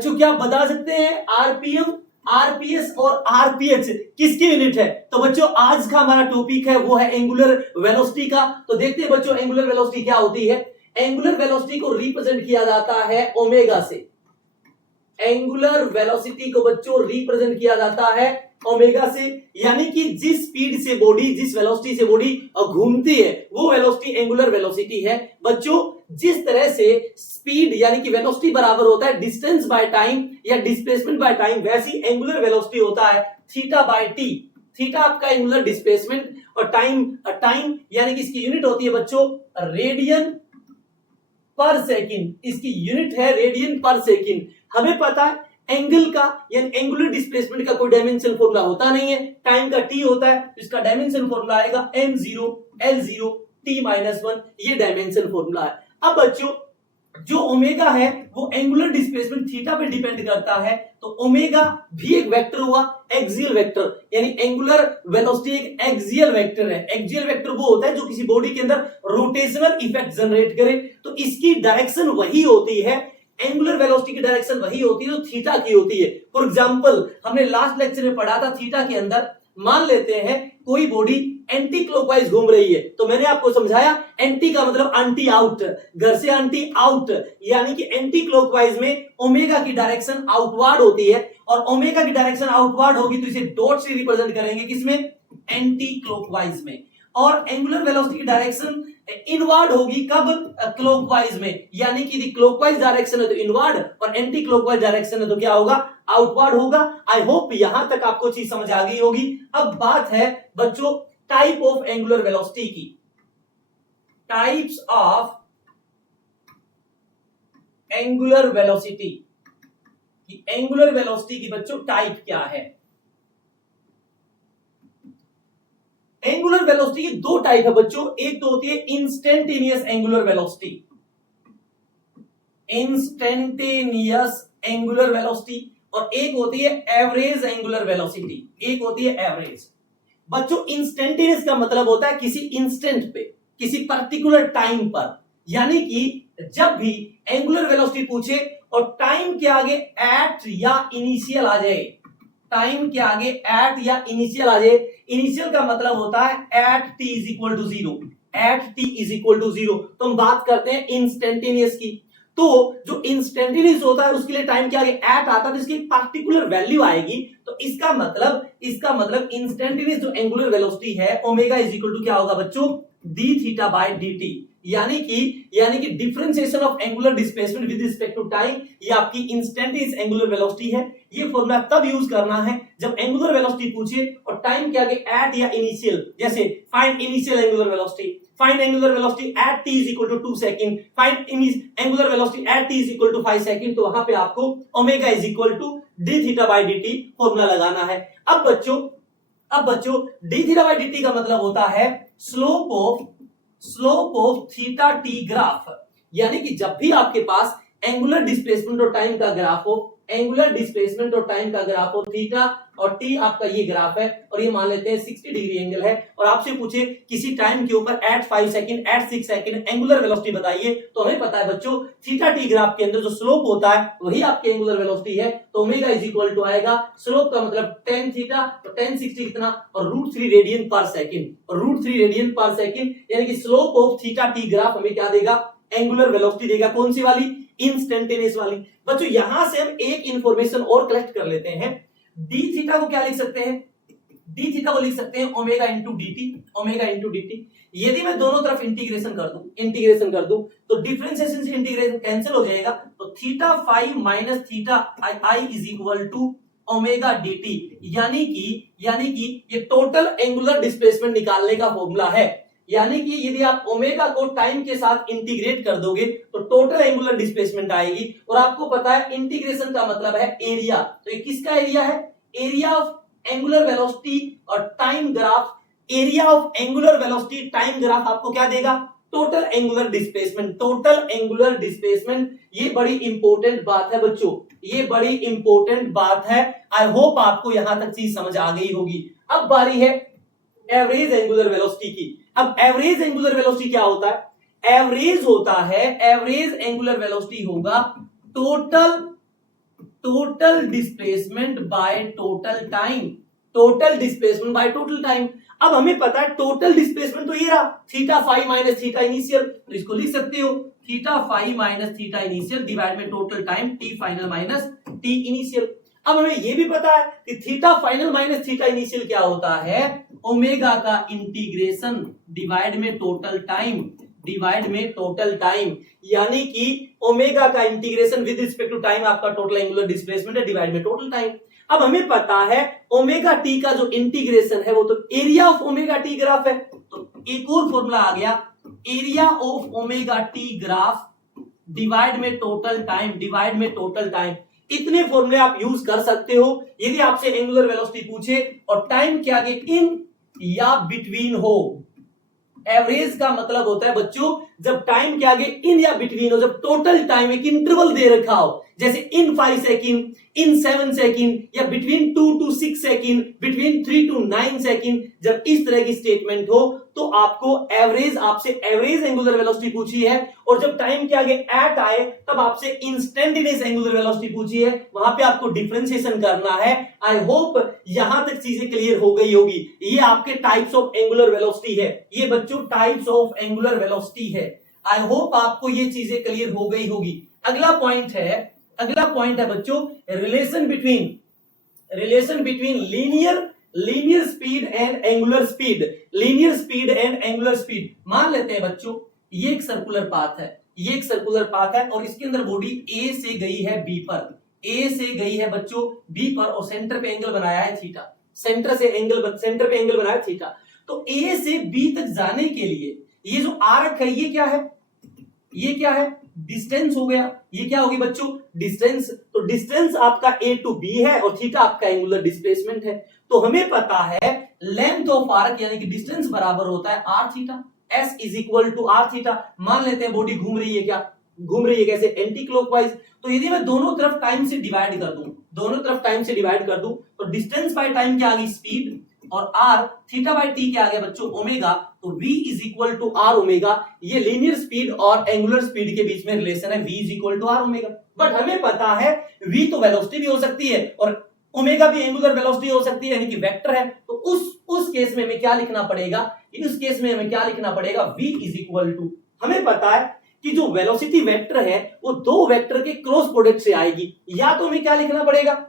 बच्चों क्या आप बता सकते हैं आरपीएम, आरपीएस और आरपीएच किसकी यूनिट है? तो बच्चों आज का हमारा टॉपिक है वो है एंगुलर वेलोसिटी का। तो देखते हैं बच्चों एंगुलर वेलोसिटी क्या होती है। एंगुलर वेलोसिटी को रिप्रेजेंट किया जाता है ओमेगा से। एंगुलर वेलोसिटी को बच्चों रिप्रेजेंट किया जाता है ओमेगा से, यानी कि जिस स्पीड से बॉडी, जिस वेलोसिटी से बॉडी घूमती है वो वेलोसिटी एंगुलर वेलोसिटी है। बच्चों जिस तरह से स्पीड यानी कि वेलोसिटी बराबर होता है डिस्टेंस बाय टाइम या डिस्प्लेसमेंट बाय टाइम, वैसी एंगुलर वेलोसिटी होता है थीटा बाय टी। थीटा आपका एंगुलर डिस्प्लेसमेंट और टाइम यानी कि इसकी यूनिट होती है बच्चों रेडियन पर सेकंड। इसकी यूनिट है रेडियन पर सेकंड। हमें पता है एंगल का यानी एंगुलर डिस्प्लेसमेंट का कोई डायमेंशन फॉर्मूला होता नहीं है, टाइम का टी होता है, तो इसका डायमेंशन फॉर्मूला आएगा m0 l0 t-1, ये डायमेंशन फॉर्मूला है। अब बच्चों जो ओमेगा है वो एंगुलर डिस्प्लेसमेंट थीटा पे डिपेंड करता है, तो ओमेगा भी एक वेक्टर हुआ, एक्सियल वेक्टर, यानी एंगुलर वेलोसिटी एक एक्सियल वेक्टर है। एक्सियल वेक्टर वो होता है जो किसी बॉडी के अंदर रोटेशनल इफेक्ट जनरेट करे, तो इसकी डायरेक्शन वही होती है, एंगुलर वेलोसिटी की डायरेक्शन वही होती है जो थीटा की होती है। फॉर एग्जांपल हमने लास्ट लेक्चर में पढ़ा था थीटा के अंदर, मान लेते हैं कोई बॉडी एंटी क्लॉकवाइज घूम रही है, तो मैंने आपको समझाया एंटी का मतलब एंटी आउट, घर से एंटी आउट, यानी कि एंटी क्लॉकवाइज में ओमेगा की डायरेक्शन आउटवर्ड होती है, और ओमेगा की डायरेक्शन आउटवर्ड होगी तो इसे डॉट से रिप्रेजेंट करेंगे किसमें, एंटी क्लॉकवाइज में। और एंगुलर वेलोसिटी की डायरेक्शन इनवर्ड होगी कब, क्लॉकवाइज में, यानी कि यदि क्लॉकवाइज डायरेक्शन है तो इनवर्ड और एंटी क्लॉकवाइज डायरेक्शन है तो क्या होगा, आउटवर्ड होगा। आई होप यहां तक आपको चीज समझ आ गई होगी। अब बात है बच्चों टाइप ऑफ एंगुलर वेलोसिटी की, टाइप्स ऑफ एंगुलर वेलोसिटी की। एंगुलर वेलोसिटी की बच्चों टाइप क्या है। एंगुलर वेलोसिटी की दो टाइप है बच्चों, एक तो होती है instantaneous angular velocity, instantaneous angular velocity, और एक होती है एवरेज एंगुलर वेलोसिटी, एक होती है एवरेज। बच्चों इंस्टेंटेनियस का मतलब होता है किसी इंस्टेंट पे, किसी पर्टिकुलर टाइम पर, यानी कि जब भी एंगुलर वेलोसिटी पूछे और टाइम के आगे एट या इनिशियल आ जाए, टाइम के आगे एट या इनिशियल आ जाए, इनिशियल का मतलब होता है at t is equal to 0, at t is equal to 0, तो हम बात करते हैं इंस्टेंटेनियस की। तो जो इंस्टेंटेनियस होता है उसके लिए टाइम के आगे एट आता है तो इसकी पार्टिकुलर वैल्यू आएगी, तो इसका मतलब इंस्टेंटेनियस जो एंगुलर वेलोसिटी है ओमेगा इज इक्वल टू क्या होगा बच्चों, D theta by D T, यानी कि differentiation of angular displacement with respect to time, ये आपकी इंस्टेंटेनियस एंगुलर वेलोसिटी है। ये फॉर्मूला तब यूज करना है जब एंगुलर वेलोसिटी पूछे और टाइम के आगे एट या इनिशियल, जैसे find initial angular velocity, find angular velocity at t is equal to 2 second, find angular velocity at t is equal to 5 second, तो वहां पे आपको omega is equal to d theta by dt formula लगाना है। अब बच्चों d theta by dt का मतलब होता है slope of theta T graph, यानी कि जब भी आपके पास एंगुलर डिस्प्लेसमेंट और टाइम का ग्राफ हो, एंगुलर डिस्प्लेसमेंट और टाइम का ग्राफ हो, थीटा और टी आपका ये ग्राफ है, और ये मान लेते हैं 60 डिग्री एंगल है, और आपसे पूछे किसी टाइम के ऊपर at 5 second, at 6 second angular velocity बताइए, तो हमें पता है बच्चों थीटा टी ग्राफ के अंदर जो स्लोप होता है वही आपकी एंगुलर वेलोसिटी है, तो ओमेगा इज इक्वल टू आएगा स्लोप का मतलब tan थीटा, तो tan 60 कितना, और √3 रेडियन पर सेकंड, और √3 रेडियन पर सेकंड, यानी कि slope of theta T graph हमें क्या देगा, एंगुलर वेलोसिटी देगा। कौन सी वाली, इंस्टेंटेनियस वाली। बच्चों यहां से हम एक इंफॉर्मेशन और कलेक्ट कर लेते हैं, डी थीटा को क्या लिख सकते हैं, डी थीटा को लिख सकते हैं omega into dt, omega into dt। यदि मैं दोनों तरफ इंटीग्रेशन कर दूं तो डिफरेंशिएशन से इंटीग्रेशन कैंसिल हो जाएगा, तो theta phi minus theta I is equal to omega dt, यानी कि ये टोटल एंगुलर डिस्प्लेसमेंट निकालने का फॉर्मूला है, यानी कि यदि आप ओमेगा को टाइम के साथ इंटीग्रेट कर दोगे तो टोटल एंगुलर डिस्प्लेसमेंट आएगी, और आपको पता है इंटीग्रेशन का मतलब है एरिया, तो ये किसका एरिया है, एरिया ऑफ एंगुलर वेलोसिटी और time graph, area of angular velocity time graph आपको क्या देगा, total angular displacement, total angular displacement. ये बड़ी इंपॉर्टेंट बात है बच्चों, ये बड़ी इंपॉर्टेंट बात है। आई होप आपको यहां तक चीज समझ आ गई होगी। अब बारी है एवरेज एंगुलर वेलोसिटी की। अब एवरेज एंगुलर वेलोसिटी क्या होता है, एवरेज एंगुलर वेलोसिटी होगा total total displacement by total time, total displacement by total time. अब हमें पता है टोटल डिस्प्लेसमेंट तो ये रहा थीटा फाइव माइनस थीटा इनिशियल, तो इसको लिख सकते हो थीटा फाइव माइनस थीटा इनिशियल डिवाइड में total time T final minus T initial. अब हमें ये भी पता है कि theta final minus theta initial क्या होता है, ओमेगा का इंटीग्रेशन डिवाइड में टोटल टाइम, डिवाइड में टोटल टाइम, यानी कि ओमेगा का integration with respect to time आपका टोटल एंगुलर डिस्प्लेसमेंट है डिवाइड में टोटल टाइम। अब हमें पता है ओमेगा टी का जो इंटीग्रेशन है वो तो area of omega T graph है, तो एक और फॉर्मूला आ गया area of omega T graph divide में टोटल टाइम, डिवाइड में टोटल टाइम। इतने फॉर्मूले आप यूज कर सकते हो यदि आपसे एंगुलर वेलोसिटी पूछे और टाइम के आगे इन या बिटवीन हो। एवरेज का मतलब होता है बच्चों जब टाइम के आगे इन या बिटवीन हो, जब टोटल टाइम एक इंटरवल दे रखा हो, जैसे इन 5 सेकंड, इन 7 सेकंड या between 2 to 6 second, between 3 to 9 second, जब इस तरह की स्टेटमेंट हो तो आपको एवरेज, आपसे एवरेज एंगुलर वेलोसिटी पूछी है। और जब टाइम के आगे एट आए तब आपसे इंस्टेंटेनियस एंगुलर वेलोसिटी पूछी है, वहां पे आपको डिफरेंशिएशन करना है। आई होप यहां तक चीजें क्लियर हो गई होगी। ये आपके टाइप्स ऑफ एंगुलर वेलोसिटी है, ये बच्चों टाइप्स ऑफ एंगुलर वेलोसिटी है। आई होप आपको ये चीजें क्लियर हो गई होगी। अगला पॉइंट है बच्चों relation between linear speed and angular speed, linear speed and angular speed. मान लेते हैं बच्चों ये एक सर्कुलर पाथ है, ये एक सर्कुलर पाथ है और इसके अंदर बॉडी ए से गई है बी पर, ए से गई है बच्चों बी पर और सेंटर पे एंगल बनाया है थीटा, सेंटर पे एंगल बनाया है थीटा। तो ए से बी तक जाने के लिए ये जो आर्क है ये क्या है, ये क्या है, डिस्टेंस हो गया। ये क्या होगी बच्चों, डिस्टेंस। तो डिस्टेंस आपका ए टू बी है और थीटा आपका एंगुलर डिस्प्लेसमेंट है। तो हमें पता है लेंथ ऑफ आर्क यानी कि डिस्टेंस बराबर होता है R theta, S is equal to R theta. मान लेते हैं बॉडी घूम रही है, क्या घूम रही है, कैसे, एंटी क्लॉकवाइज। तो यदि मैं दोनों तरफ टाइम से डिवाइड कर दूं तो डिस्टेंस बाय टाइम क्या आ गई स्पीड, और आर थीटा बाय टी क्या आ गया बच्चों ओमेगा। तो v is equal to R omega. ये लीनियर स्पीड और एंगुलर स्पीड के बीच में रिलेशन है, v is equal to R omega. But हमें पता है v तो वेलोसिटी भी हो सकती है और ओमेगा भी एंगुलर वेलोसिटी हो सकती है, यानी कि वेक्टर है। तो उस केस में हमें क्या लिखना पड़ेगा, v इज इक्वल टू, हमें पता है कि जो वेलोसिटी वेक्टर है वो दो वेक्टर के क्रॉस प्रोडक्ट से आएगी। या तो हमें क्या लिखना पड़ेगा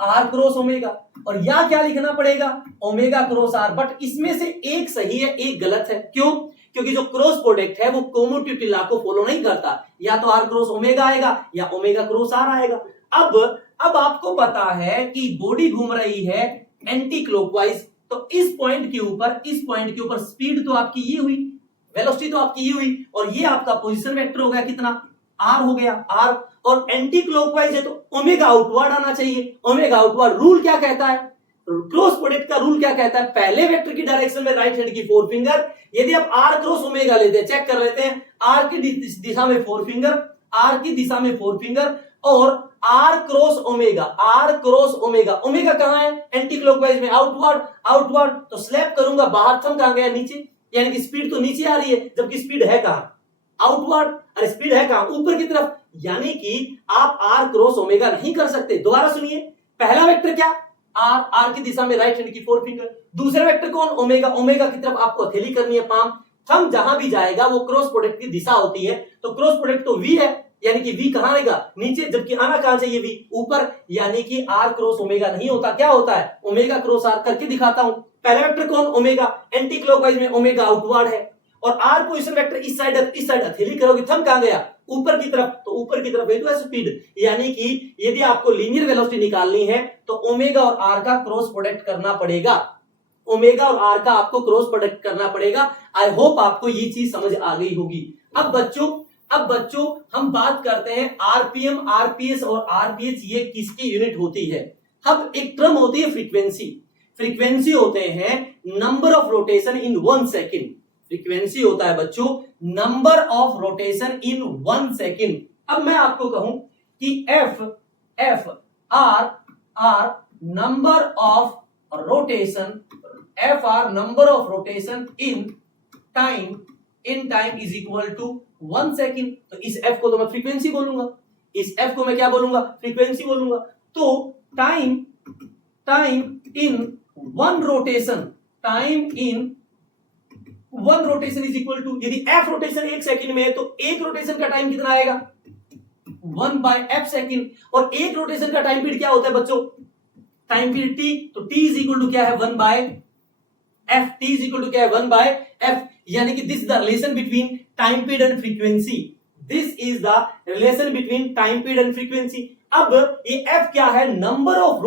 आर क्रॉस ओमेगा, और या क्या लिखना पड़ेगा ओमेगा क्रॉस आर। बट इसमें से एक सही है एक गलत है। क्यों? क्योंकि जो क्रॉस प्रोडक्ट है वो कम्यूटेटिव लॉ को फॉलो नहीं करता, या तो आर क्रॉस ओमेगा आएगा या ओमेगा क्रॉस आर आएगा। अब आपको पता है कि बॉडी घूम रही है एंटी क्लॉकवाइज, तो इस पॉइंट के ऊपर स्पीड तो आपकी ये हुई, वेलोसिटी तो आपकी ये हुई, और ये आपका पोजीशन वेक्टर हो गया कितना, आर हो गया आर। और एंटी क्लॉकवाइज है तो ओमेगा आउटवर्ड आना चाहिए, ओमेगा आउटवर्ड। रूल क्या कहता है, क्रॉस प्रोडक्ट का रूल क्या कहता है, पहले वेक्टर की डायरेक्शन में राइट हैंड की फोर फिंगर। यदि आप आर क्रॉस ओमेगा लेते हैं, चेक कर लेते हैं, आर की दिशा में फोर फिंगर, आर की दिशा में फोर फिंगर, और आर क्रॉस ओमेगा, ओमेगा कहां है एंटी क्लॉकवाइज में, आउटवर्ड। तो स्लैप करूंगा बाहर, थंब कहां गया नीचे, यानी कि स्पीड तो नीचे आ रही है जबकि स्पीड है कहां, आउटवर्ड। अरे स्पीड है कहां, ऊपर की तरफ, यानी कि आप आर क्रॉस ओमेगा नहीं कर सकते। दोबारा सुनिए, पहला वेक्टर क्या, आर की दिशा में राइट हैंड की फोर फिंगर। दूसरा वेक्टर कौन, ओमेगा की तरफ आपको हथेली करनी है, पाम। थंब जहां भी जाएगा वो क्रॉस प्रोडक्ट की दिशा होती है, तो क्रॉस प्रोडक्ट तो वी है, यानी कि वी कहां आएगा नीचे, जबकि आना कहां चाहिए वी ऊपर, यानी कि आर क्रॉस ओमेगा नहीं होता, क्या होता है ओमेगा क्रॉस आर। करके दिखाता हूं, पहला वेक्टर कौन ओमेगा, एंटी क्लॉकवाइज में ओमेगा आउटवर्ड है, और आर पोजीशन वेक्टर इस साइड हथेली करोगे, थंब कहां गया ऊपर की तरफ, तो ऊपर की तरफ है तो स्पीड। यानी कि यदि आपको लीनियर वेलोसिटी निकालनी है तो ओमेगा और आर का क्रॉस प्रोडक्ट करना पड़ेगा, ओमेगा और आर का आपको क्रॉस प्रोडक्ट करना पड़ेगा। आई होप आपको ये चीज समझ आ गई होगी। अब बच्चों हम बात करते हैं आरपीएम, आरपीएस और आरपीएच, ये किसकी यूनिट होती है। अब एक टर्म होती है फ्रीक्वेंसी होते हैं number of rotation in 1 second. Frequency होता है बच्चों number of rotation in 1 second. अब मैं आपको कहूं कि F R number of rotation, F R number of rotation in time is equal to 1 second. तो इस एफ को तो मैं फ्रीक्वेंसी बोलूंगा। इस f को मैं क्या बोलूंगा, फ्रीक्वेंसी बोलूंगा। तो time in one rotation, time in one rotation is equal to, यदि f रोटेशन 1 सेकंड में है तो एक रोटेशन का टाइम कितना आएगा, 1/f सेकंड। और एक रोटेशन का टाइम पीरियड क्या होता है बच्चों, टाइम पीरियड t, तो t इज इक्वल टू क्या है, 1/f, t is equal to क्या है, 1/f। यानी कि this is the relation between time period and frequency, this is the relation between time period and frequency. अब ये f क्या है, number of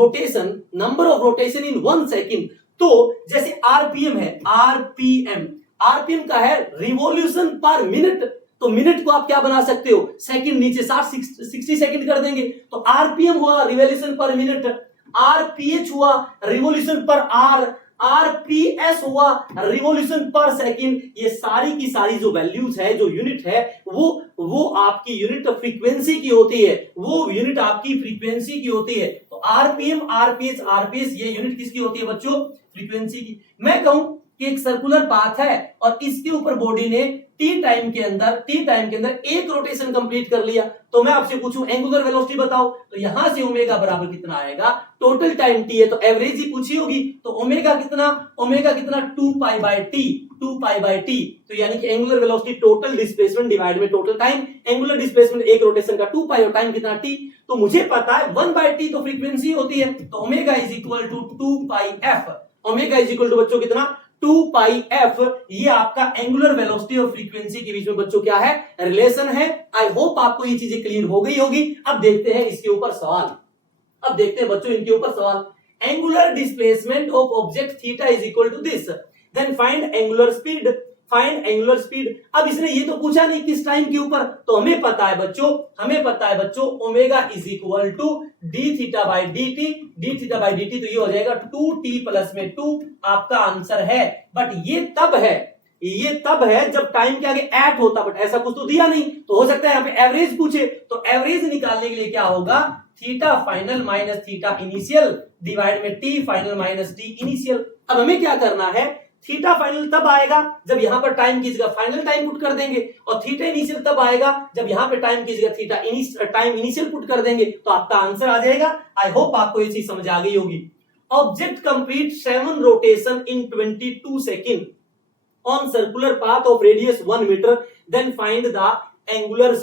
rotation in 1 second. तो जैसे आरपीएम है, आरपीएम का है रिवॉल्यूशन पर मिनट, तो मिनट को आप क्या बना सकते हो, सेकंड, नीचे 60 सेकंड कर देंगे। तो आरपीएम हुआ रिवॉल्यूशन पर मिनट, आरपीएच हुआ रिवॉल्यूशन पर आर, आरपीएस हुआ रिवॉल्यूशन पर सेकंड। ये सारी की सारी जो वैल्यूज है, जो यूनिट है, वो आपकी यूनिट फ्रीक्वेंसी की होती है, वो यूनिट आपकी फ्रीक्वेंसी की होती है। तो आरपीएम, आरपीएस ये यूनिट किसकी होती है बच्चों, फ्रीक्वेंसी की। मैं कहूं कि एक सर्कुलर पाथ है और इसके ऊपर बॉडी ने टी टाइम के अंदर एक रोटेशन कंप्लीट कर लिया, तो मैं आपसे पूछूं एंगुलर वेलोसिटी बताओ, तो यहां से ओमेगा बराबर कितना आएगा, टोटल टाइम टी है तो एवरेज ही पूछी होगी, तो ओमेगा कितना 2 पाई बाय टी। तो यानी कि angular velocity total displacement divide में टोटल टाइम, एंगुलर डिस्प्लेसमेंट एक रोटेशन का 2 पाई और टाइम कितना टी, तो मुझे पता है 1/t तो फ्रीक्वेंसी होती है, तो omega is equal to 2 pi F, omega is equal to बच्चों कितना, 2 पाई एफ। ये आपका एंगुलर वेलोसिटी और फ्रीक्वेंसी के बीच में बच्चों क्या है, रिलेशन है। आई होप आपको ये चीजें क्लियर हो गई होगी। अब देखते हैं इसके ऊपर सवाल, अब देखते हैं बच्चों इनके ऊपर सवाल। Angular displacement of object theta is equal to this, then find angular speed, find angular speed. अब इसने ये तो पूछा नहीं किस टाइम के ऊपर, तो हमें पता है बच्चों omega is equal to D theta by D T, तो ये हो जाएगा 2t प्लस में 2, आपका आंसर है। बट ये तब है जब टाइम के आगे एट होता, बट ऐसा कुछ तो दिया नहीं, तो हो सकता है यहाँ पे एवरेज पूछे, तो एवरेज निकालने के लिए क्या होगा, theta final minus theta initial divide में T final minus T initial. अब हमें क्या करना है, थीटा फाइनल तब आएगा जब यहां पर टाइम की जगह फाइनल टाइम पुट कर देंगे, और थीटा इनिशियल तब आएगा जब यहां पे टाइम की जगह थीटा टाइम इनिशियल पुट कर देंगे, तो आपका आंसर आ जाएगा। आई होप आपको ये चीज समझ आ गई होगी। Object complete 7 rotation in 22 second on circular path of radius 1 metre, then find the angular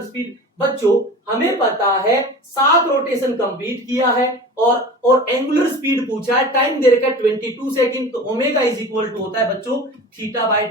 speed. बच्चों हमें पता है 7 रोटेशन कंप्लीट किया है और एंगुलर स्पीड पूछा है, टाइम दे रखा है 22 सेकंड, तो ओमेगा इज इक्वल टू होता है बच्चों थीटा बाय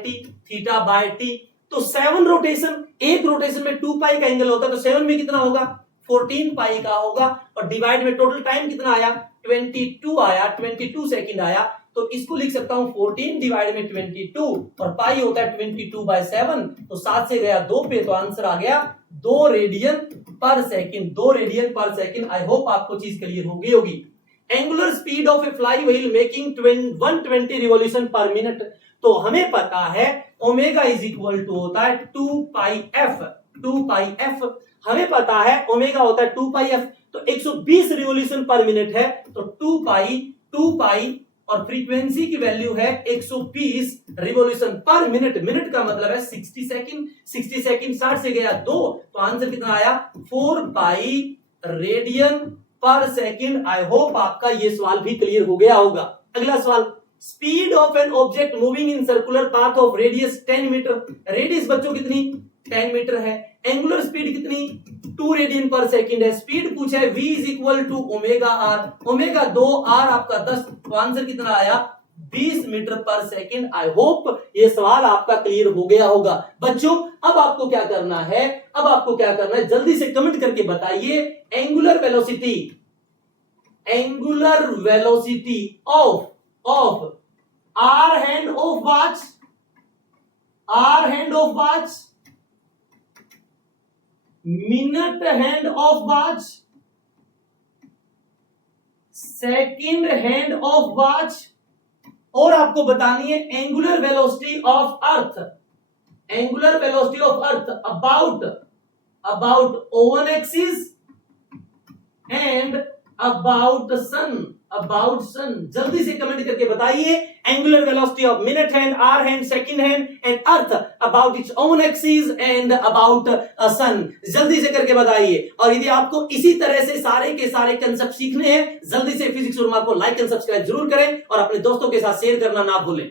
टी। तो 7 रोटेशन, एक रोटेशन में 2 पाई का एंगल होता है, तो 7 में कितना होगा, 14 पाई का होगा, और डिवाइड में टोटल टाइम कितना आया, 22 सेकंड आया। तो इसको लिख सकता हूं 14 डिवाइड में 22, और पाई होता है 22/7, तो 7 से गया 2 पे, तो आंसर आ गया 2 रेडियन पर सेकंड। आई होप आपको चीज क्लियर हो गई होगी। Angular speed of A fly wheel making 120 revolution पर मिनट, तो हमें पता है ओमेगा इज इक्वल टू होता है 2 पाई एफ। हमें पता है ओमेगा होता है 2 पाई एफ, तो 120 रिवॉल्यूशन पर मिनट है, तो 2 पाई और फ्रीक्वेंसी की वैल्यू है 120 रिवॉल्यूशन पर मिनट, मिनट का मतलब है 60 सेकंड, 60 से गया 2, तो आंसर कितना आया, 4 पाई रेडियन पर सेकंड। आई होप आपका ये सवाल भी क्लियर हो गया होगा। अगला सवाल, speed of an object moving in circular path of radius 10 metre, radius बच्चों कितनी, 10 मीटर है, एंगुलर स्पीड कितनी, 2 रेडियन पर सेकंड है, स्पीड पूछा है v is equal to omega R, omega 2 R आपका 10, तो आंसर कितना आया, 20 मीटर पर सेकंड। आई होप ये सवाल आपका क्लियर हो गया होगा। बच्चों अब आपको क्या करना है, जल्दी से कमेंट करके बताइए angular velocity of hour hand of watch, minute hand of watch, second hand of watch, और आपको बतानी है angular velocity of earth about own axis and about sun. जल्दी से कमेंट करके बताइए angular velocity of minute hand, hour hand, second hand and earth about its own axis and about sun. जल्दी से करके बताइए। और यदि आपको इसी तरह से सारे के सारे कंसेप्ट सीखने हैं, जल्दी से फिजिक्स उर्मा को लाइक एंड सब्सक्राइब जरूर करें और अपने दोस्तों के साथ शेयर करना ना भूलें।